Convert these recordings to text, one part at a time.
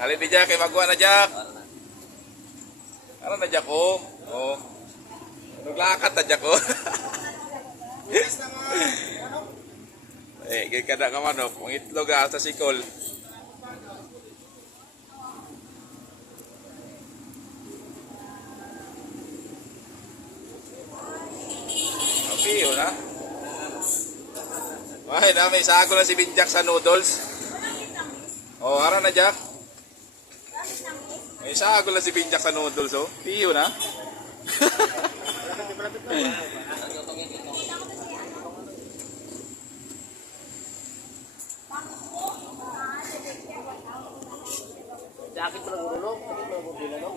Alin ni Jack, kay magwa na Jack. Ano na Jack oh? Oh. Naglakat na Jack oh. Eh, gay kada ka manok, ang itlog sa sikol. Okay, yun ha. Ay, na may sago na si Binjak sa noodles. Oh, ara na Jack. May sago na si Binjak sa noodles oh. Piyo na. Sakit pala gulong, sakit pala gulong.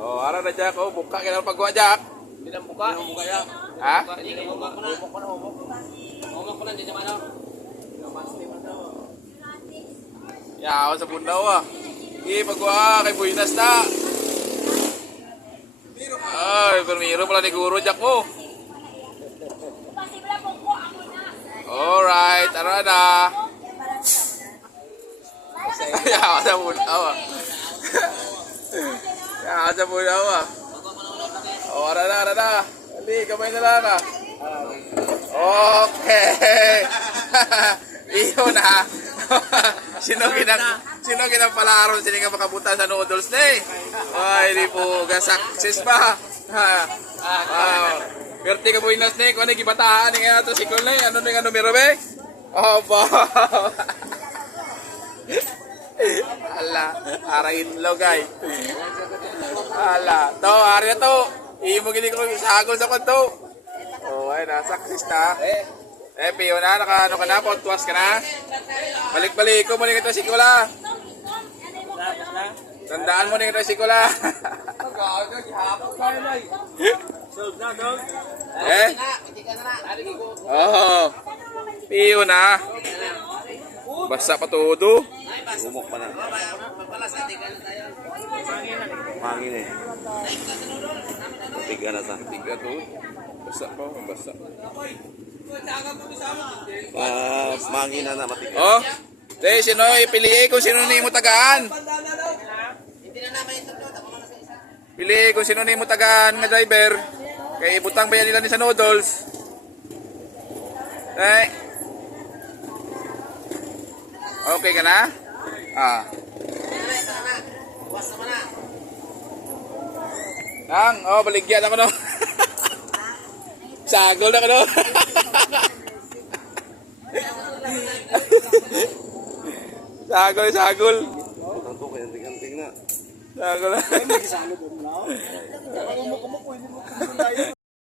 Oh, ara na Jack oh, buka ka na pagwa Jack. Hindi na buka. Hindi na buka ya. Ha? Hindi na buka na. Humok pa na, humok. Humok pa na, hindi naman ako. Ya, sa bundaw ah. Pagwa kay Buinas na. Ay, permiro pala ni Guru Jack mo. Alright, tara na. Ya, sa bundaw ah. Ya, sa bundaw ah. Oh, ara na. Hindi, kamay na lang ah. Okay. Iyo na. Sino kinang palaron sila nga makabuta sa noodles na eh. Ay, di po success pa. Perti ka Buinas na eh. Kung ano yung gibataan nga ito sikol na eh. Ano nga numero ba eh? Opo. Ala, ara itlog ay. Ala, to, ari na to. Imo gini ko sagol sa kanto. Oh, ay na, success na. Piyo na, ano ka na, pontuas ka na. Balik-balik ko mo rin ito si Kula. Tandaan mo rin ito si Kula. Oh, piyo na. Basa pa todo. Humok pa na. Mangin eh. Tiga na sa. Tiga to. Basa pa, basa. Mangin na matigas. Oh, te, sino ipili kung sino ni mo tagaan? Pili kung sino ni mo tagaan nga driver. Kay ibutang ba yan nila ni sa noodles? Okay ka na? Ah. Nang, oh, baligyan ako no. Sagol na ka no. Sagol. Tanto ko anting-anting na. Sagol na.